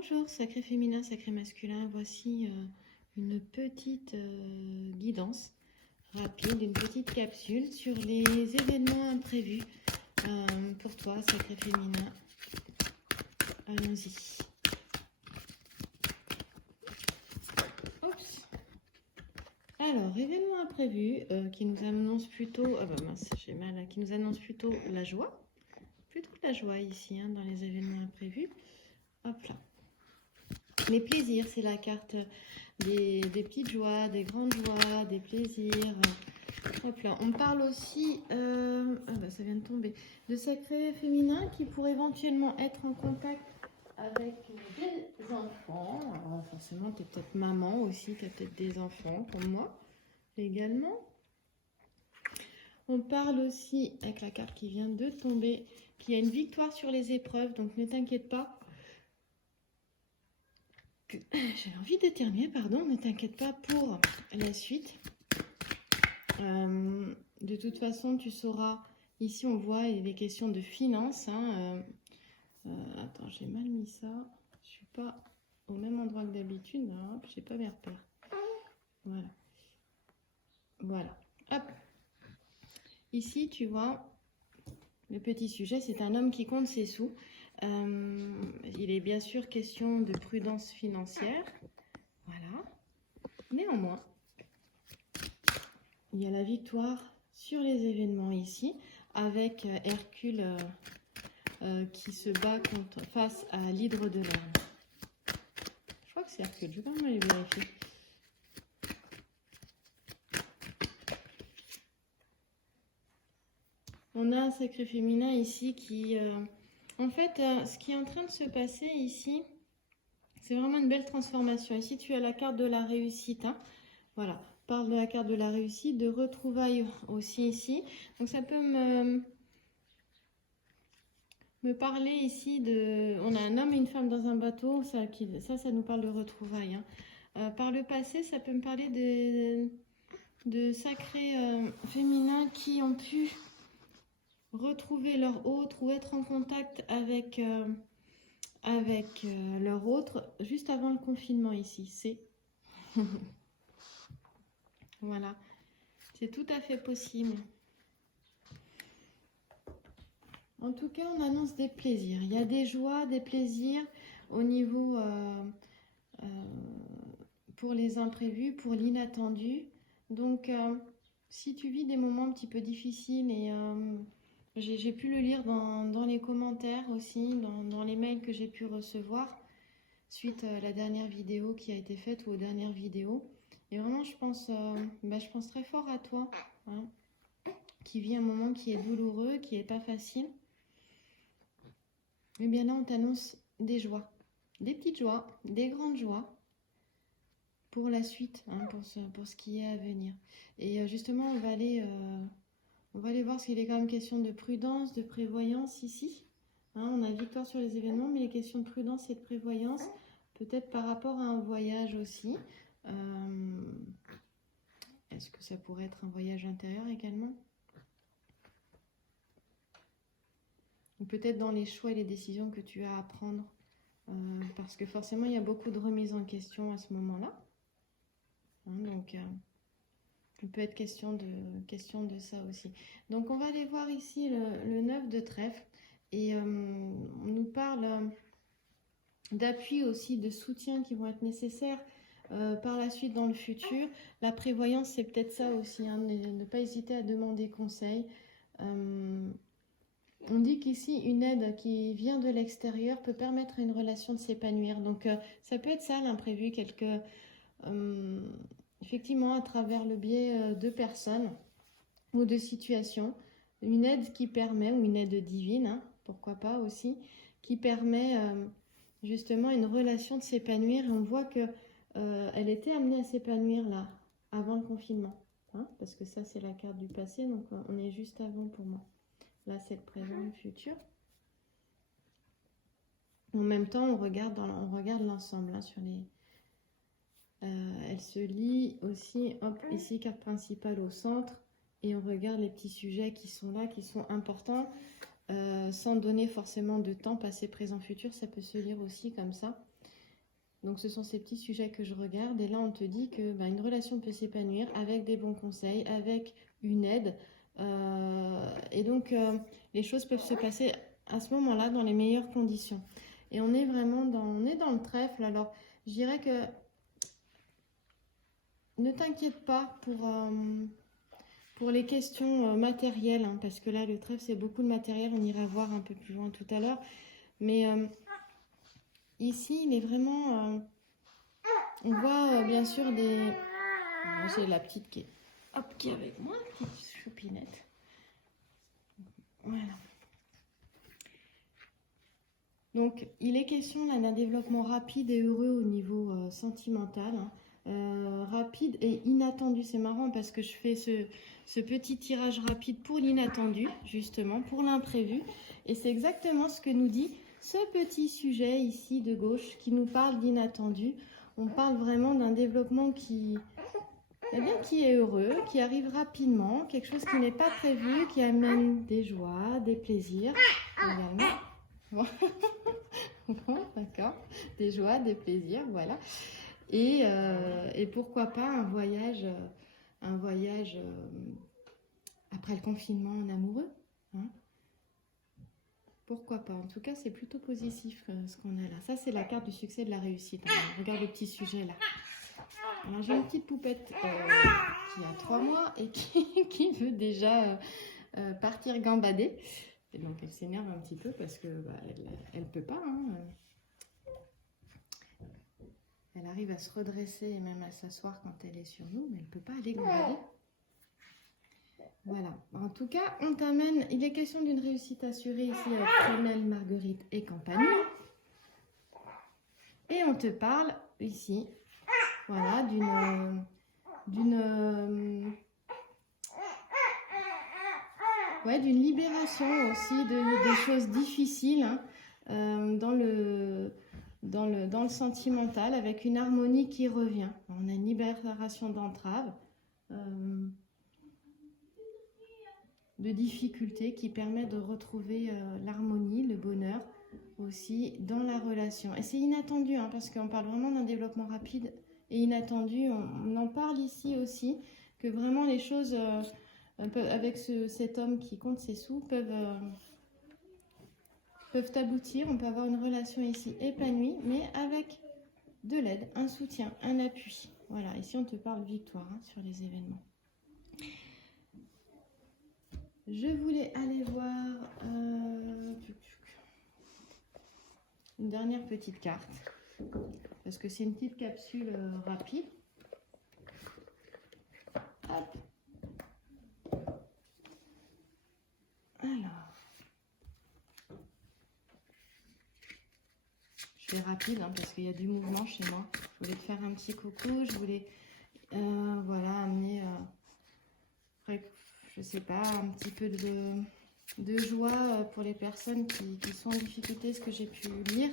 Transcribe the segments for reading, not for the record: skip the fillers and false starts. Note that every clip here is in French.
Bonjour, sacré féminin, sacré masculin. Voici une petite guidance rapide, une petite capsule sur les événements imprévus pour toi, sacré féminin. Allons-y. Oups. Alors, événements imprévus qui nous annoncent plutôt... Ah bah mince, j'ai mal, qui nous annoncent plutôt la joie. Plutôt de la joie ici, dans les événements imprévus. Hop là. Les plaisirs, c'est la carte des petites joies, des grandes joies, des plaisirs. Hop là. On parle aussi, ça vient de tomber, de sacré féminin qui pourrait éventuellement être en contact avec des enfants. Alors forcément, tu es peut-être maman aussi, tu as peut-être des enfants comme moi également. On parle aussi, avec la carte qui vient de tomber, qu'il y a une victoire sur les épreuves, donc ne t'inquiète pas. J'ai envie de terminer, pardon, ne t'inquiète pas pour la suite. De toute façon, tu sauras, ici on voit les questions de finances. Attends, j'ai mal mis ça. Je suis pas au même endroit que d'habitude. J'ai pas mes repères. Voilà. Voilà. Hop. Ici, tu vois, le petit sujet, c'est un homme qui compte ses sous. Il est bien sûr question de prudence financière. Voilà. Néanmoins, il y a la victoire sur les événements ici, avec Hercule qui se bat face à l'hydre de l'air. Je crois que c'est Hercule, je vais quand même aller vérifier. On a un sacré féminin ici qui... en fait, ce qui est en train de se passer ici, c'est vraiment une belle transformation. Ici, tu as la carte de la réussite. Voilà, parle de la carte de la réussite, de retrouvailles aussi ici. Donc ça peut me parler ici de... On a un homme et une femme dans un bateau, ça nous parle de retrouvailles. Par le passé, ça peut me parler de sacrés féminins qui ont pu retrouver leur autre ou être en contact avec leur autre juste avant le confinement ici. C'est... Voilà, c'est tout à fait possible. En tout cas, on annonce des plaisirs. Il y a des joies, des plaisirs au niveau pour les imprévus, pour l'inattendu. Donc, si tu vis des moments un petit peu difficiles, et j'ai pu le lire dans les commentaires aussi, dans les mails que j'ai pu recevoir suite à la dernière vidéo qui a été faite ou aux dernières vidéos. Et vraiment, je pense très fort à toi, qui vit un moment qui est douloureux, qui n'est pas facile. Et bien là, on t'annonce des joies, des petites joies, des grandes joies pour la suite, pour ce qui est à venir. Et justement, on va aller voir s'il est quand même question de prudence, de prévoyance ici. On a victoire sur les événements, mais les questions de prudence et de prévoyance, peut-être par rapport à un voyage aussi. Est-ce que ça pourrait être un voyage intérieur également ? Ou peut-être dans les choix et les décisions que tu as à prendre. Parce que forcément, il y a beaucoup de remises en question à ce moment-là. Donc, il peut être question de ça aussi. Donc, on va aller voir ici le 9 de trèfle. Et on nous parle d'appui aussi, de soutien qui vont être nécessaires par la suite dans le futur. La prévoyance, c'est peut-être ça aussi. Ne pas hésiter à demander conseil. On dit qu'ici, une aide qui vient de l'extérieur peut permettre à une relation de s'épanouir. Donc, ça peut être ça, l'imprévu, effectivement, à travers le biais de personnes ou de situations. Une aide qui permet, ou une aide divine, pourquoi pas aussi, qui permet justement une relation de s'épanouir. Et on voit qu'elle était amenée à s'épanouir là, avant le confinement. Parce que ça, c'est la carte du passé, donc on est juste avant pour moi. Là, c'est le présent, le futur. En même temps, on regarde l'ensemble sur les... elle se lit aussi, ici, carte principale au centre. Et on regarde les petits sujets qui sont là, qui sont importants. Sans donner forcément de temps passé, présent, futur. Ça peut se lire aussi comme ça. Donc ce sont ces petits sujets que je regarde et là on te dit que une relation peut s'épanouir avec des bons conseils, avec une aide. Et donc les choses peuvent se passer à ce moment-là dans les meilleures conditions. Et on est vraiment on est dans le trèfle. Alors je dirais que ne t'inquiète pas pour les questions matérielles, hein, parce que là le trèfle c'est beaucoup de matériel, on ira voir un peu plus loin tout à l'heure. Mais ici il est vraiment... on voit bien sûr des... J'ai la petite qui est avec moi, petite choupinette. Voilà. Donc, il est question là d'un développement rapide et heureux au niveau sentimental. Hein. Rapide et inattendu. C'est marrant parce que je fais ce petit tirage rapide pour l'inattendu, justement, pour l'imprévu. Et c'est exactement ce que nous dit ce petit sujet ici de gauche qui nous parle d'inattendu. On parle vraiment d'un développement qui est heureux, qui arrive rapidement, quelque chose qui n'est pas prévu, qui amène des joies, des plaisirs également. Bon, d'accord, des joies, des plaisirs, voilà. Et pourquoi pas un voyage après le confinement en amoureux, hein. Pourquoi pas? En tout cas, c'est plutôt positif ce qu'on a là. Ça, c'est la carte du succès et de la réussite. Regarde le petit sujet là. Alors, j'ai une petite poupette qui a 3 mois et qui veut déjà partir gambader. Et donc, elle s'énerve un petit peu parce que elle peut pas. Hein. Elle arrive à se redresser et même à s'asseoir quand elle est sur nous, mais elle ne peut pas aller gambader. Voilà. En tout cas, on t'amène... Il est question d'une réussite assurée ici avec Prunelle, Marguerite et Campanule. Et on te parle ici, voilà, d'une libération aussi des choses difficiles, hein, dans le sentimental, avec une harmonie qui revient. On a une libération d'entraves, de difficultés qui permet de retrouver l'harmonie, le bonheur aussi dans la relation. Et c'est inattendu, hein, parce qu'on parle vraiment d'un développement rapide et inattendu. On en parle ici aussi, que vraiment les choses, avec cet homme qui compte ses sous, peuvent aboutir. On peut avoir une relation ici épanouie, mais avec de l'aide, un soutien, un appui. Voilà, ici on te parle victoire, hein, sur les événements. Je voulais aller voir une dernière petite carte, parce que c'est une petite capsule rapide. Hop. Alors, je fais rapide, hein, parce qu'il y a du mouvement chez moi. Je voulais te faire un petit coucou, je voulais voilà, amener, je sais pas, un petit peu de joie pour les personnes qui sont en difficulté, ce que j'ai pu lire.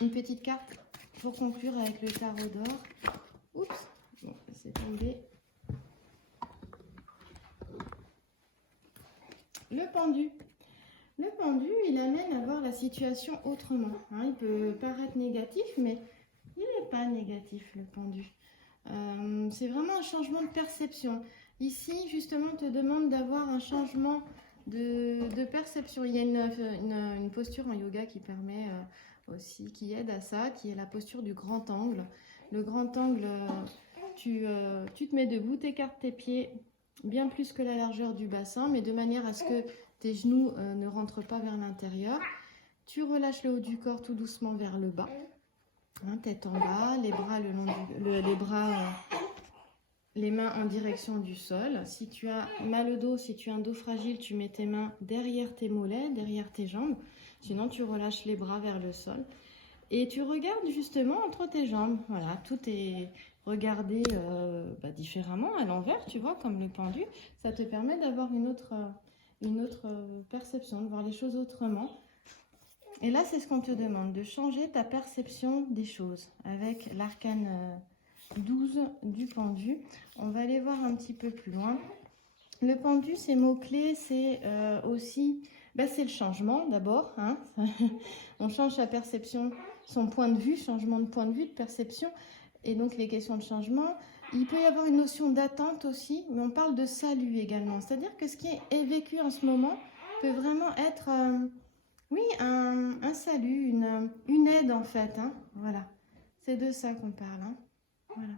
Une petite carte pour conclure avec le tarot d'or. Oups, bon, c'est tombé. Le pendu. Le pendu, il amène à voir la situation autrement. Hein, il peut paraître négatif, mais il n'est pas négatif, le pendu. C'est vraiment un changement de perception. Ici, justement, on te demande d'avoir un changement de perception. Il y a une posture en yoga qui permet aussi, qui aide à ça, qui est la posture du grand angle. Le grand angle, tu te mets debout, t'écartes tes pieds bien plus que la largeur du bassin, mais de manière à ce que tes genoux ne rentrent pas vers l'intérieur. Tu relâches le haut du corps tout doucement vers le bas. Hein, tête en bas, les bras le long les mains en direction du sol. Si tu as mal au dos, si tu as un dos fragile, tu mets tes mains derrière tes mollets, derrière tes jambes. Sinon, tu relâches les bras vers le sol. Et tu regardes justement entre tes jambes. Voilà, tout est regardé différemment, à l'envers, tu vois, comme le pendu. Ça te permet d'avoir une autre perception, de voir les choses autrement. Et là, c'est ce qu'on te demande, de changer ta perception des choses avec l'arcane 12 du pendu. On va aller voir un petit peu plus loin. Le pendu, ses mots-clés, c'est aussi Ben, c'est le changement d'abord, hein. On change sa perception, son point de vue, changement de point de vue, de perception, et donc les questions de changement. Il peut y avoir une notion d'attente aussi, mais on parle de salut également. C'est-à-dire que ce qui est vécu en ce moment peut vraiment être, oui, un salut, une aide en fait, hein. Voilà, c'est de ça qu'on parle, hein. Voilà.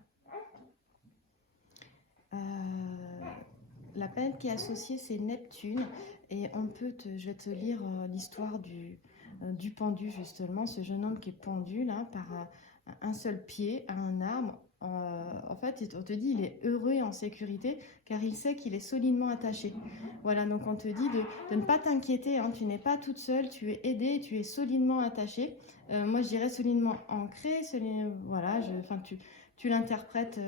La planète qui est associée, c'est Neptune. Et je vais te lire l'histoire du pendu, justement. Ce jeune homme qui est pendu là, par un seul pied à un arbre. En fait, on te dit il est heureux et en sécurité car il sait qu'il est solidement attaché. Voilà, donc on te dit de ne pas t'inquiéter, hein. Tu n'es pas toute seule, tu es aidée, tu es solidement attachée. Moi, je dirais solidement ancrée. Voilà, tu l'interprètes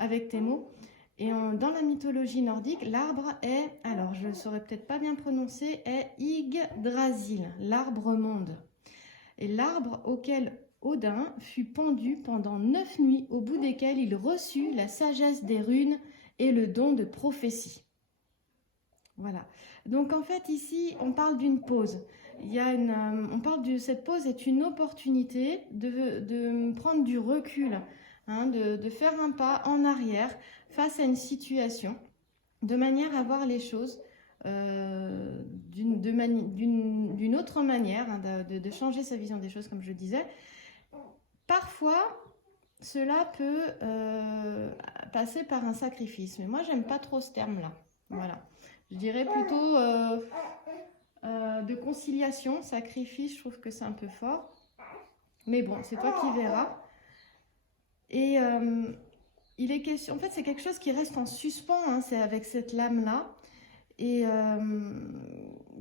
avec tes mots. Et dans la mythologie nordique, l'arbre est, alors je ne saurais peut-être pas bien prononcer, est Yggdrasil, l'arbre monde. Et l'arbre auquel Odin fut pendu pendant 9 nuits, au bout desquelles il reçut la sagesse des runes et le don de prophétie. Voilà. Donc en fait ici, on parle d'une pause. On parle de cette pause est une opportunité de prendre du recul, hein, de faire un pas en arrière face à une situation, de manière à voir les choses d'une autre manière, hein, de changer sa vision des choses, comme je disais. Parfois, cela peut passer par un sacrifice, mais moi, j'aime pas trop ce terme-là. Voilà. Je dirais plutôt de conciliation, sacrifice, je trouve que c'est un peu fort. Mais bon, c'est toi qui verras. Et il est question, en fait, c'est quelque chose qui reste en suspens, hein, c'est avec cette lame-là. Et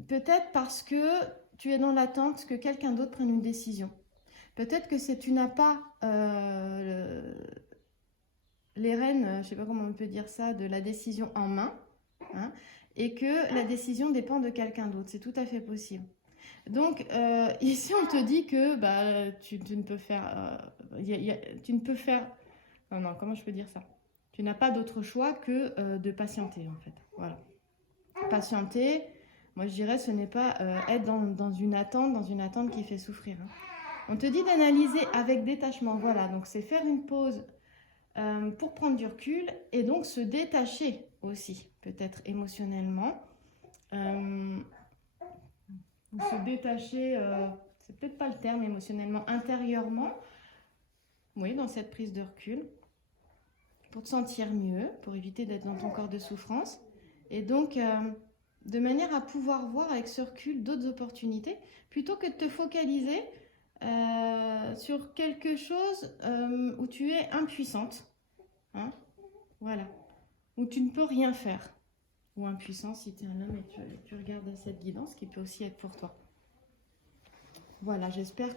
peut-être parce que tu es dans l'attente que quelqu'un d'autre prenne une décision. Peut-être que tu n'as pas les rênes, je ne sais pas comment on peut dire ça, de la décision en main, hein, et que la décision dépend de quelqu'un d'autre. C'est tout à fait possible. Donc, ici, on te dit que tu ne peux faire... tu ne peux faire... Non, comment je peux dire ça? Tu n'as pas d'autre choix que de patienter, en fait. Voilà. Patienter, moi, je dirais, ce n'est pas être dans une attente qui fait souffrir, hein. On te dit d'analyser avec détachement. Voilà, donc c'est faire une pause pour prendre du recul et donc se détacher aussi, peut-être émotionnellement. Se détacher, c'est peut-être pas le terme émotionnellement, intérieurement, oui, dans cette prise de recul, pour te sentir mieux, pour éviter d'être dans ton corps de souffrance. Et donc, de manière à pouvoir voir avec ce recul d'autres opportunités, plutôt que de te focaliser sur quelque chose où tu es impuissante, hein, voilà, où tu ne peux rien faire, ou impuissant si tu es un homme et tu regardes cette guidance qui peut aussi être pour toi. Voilà, j'espère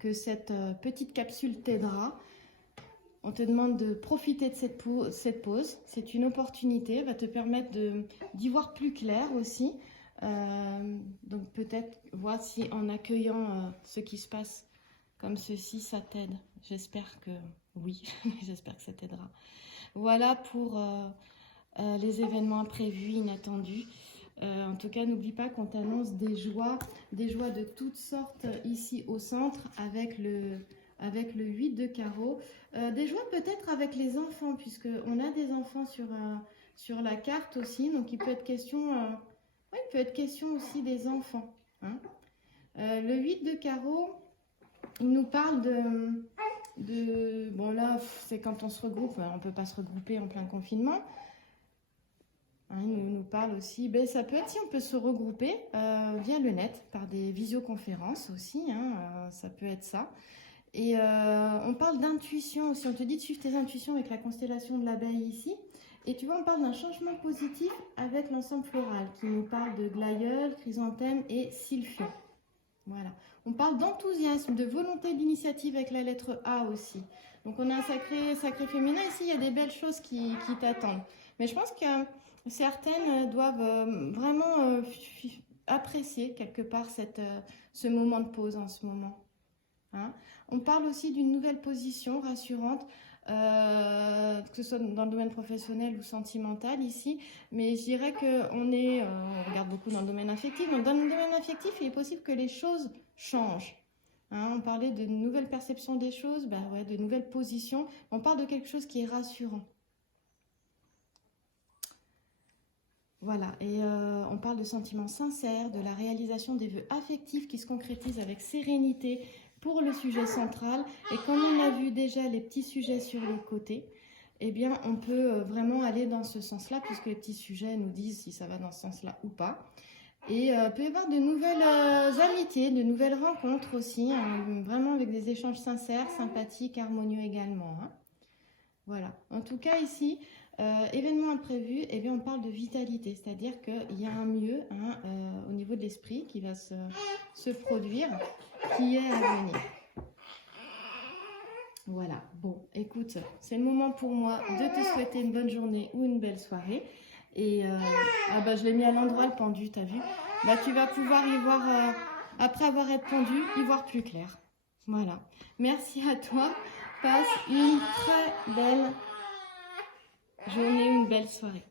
que cette petite capsule t'aidera. On te demande de profiter de cette pause. C'est une opportunité, va te permettre d'y voir plus clair aussi. Donc peut-être voir si en accueillant ce qui se passe comme ceci, ça t'aide. J'espère que oui, j'espère que ça t'aidera. Voilà pour les événements imprévus, inattendus. En tout cas, n'oublie pas qu'on t'annonce des joies de toutes sortes ici au centre avec le 8 de carreau. Des joies peut-être avec les enfants, puisqu'on a des enfants sur la carte aussi, donc il peut être question, aussi des enfants, hein. Le 8 de carreau, il nous parle bon là, c'est quand on se regroupe, on ne peut pas se regrouper en plein confinement. Hein, il nous parle aussi, ça peut être si on peut se regrouper via le net, par des visioconférences aussi, hein, ça peut être ça. Et on parle d'intuition aussi, on te dit de suivre tes intuitions avec la constellation de l'abeille ici. Et tu vois, on parle d'un changement positif avec l'ensemble floral qui nous parle de glaïeul, chrysanthème et sylphion. Voilà. On parle d'enthousiasme, de volonté d'initiative avec la lettre A aussi. Donc on a un sacré féminin ici, il y a des belles choses qui t'attendent. Mais je pense que certaines doivent vraiment apprécier quelque part ce moment de pause en ce moment. Hein. On parle aussi d'une nouvelle position rassurante que ce soit dans le domaine professionnel ou sentimental ici, mais je dirais qu'on on regarde beaucoup dans le domaine affectif. Donc, dans le domaine affectif, il est possible que les choses changent. Hein, on parlait de nouvelles perceptions des choses, bah ouais, de nouvelles positions. On parle de quelque chose qui est rassurant. Voilà, et on parle de sentiments sincères, de la réalisation des vœux affectifs qui se concrétisent avec sérénité pour le sujet central. Et comme on a vu déjà les petits sujets sur le côté, eh bien, on peut vraiment aller dans ce sens-là, puisque les petits sujets nous disent si ça va dans ce sens-là ou pas. Et il peut y avoir de nouvelles amitiés, de nouvelles rencontres aussi, hein, vraiment avec des échanges sincères, sympathiques, harmonieux également. Hein. Voilà, en tout cas ici, événement imprévu, eh bien, on parle de vitalité, c'est-à-dire qu'il y a un mieux hein, au niveau de l'esprit qui va se produire, qui est à venir. Voilà, bon, écoute, c'est le moment pour moi de te souhaiter une bonne journée ou une belle soirée. Et ah bah, je l'ai mis à l'endroit le pendu, t'as vu? Bah, tu vas pouvoir y voir, après avoir été pendu, y voir plus clair. Voilà, merci à toi. Passe une très belle journée, une belle soirée.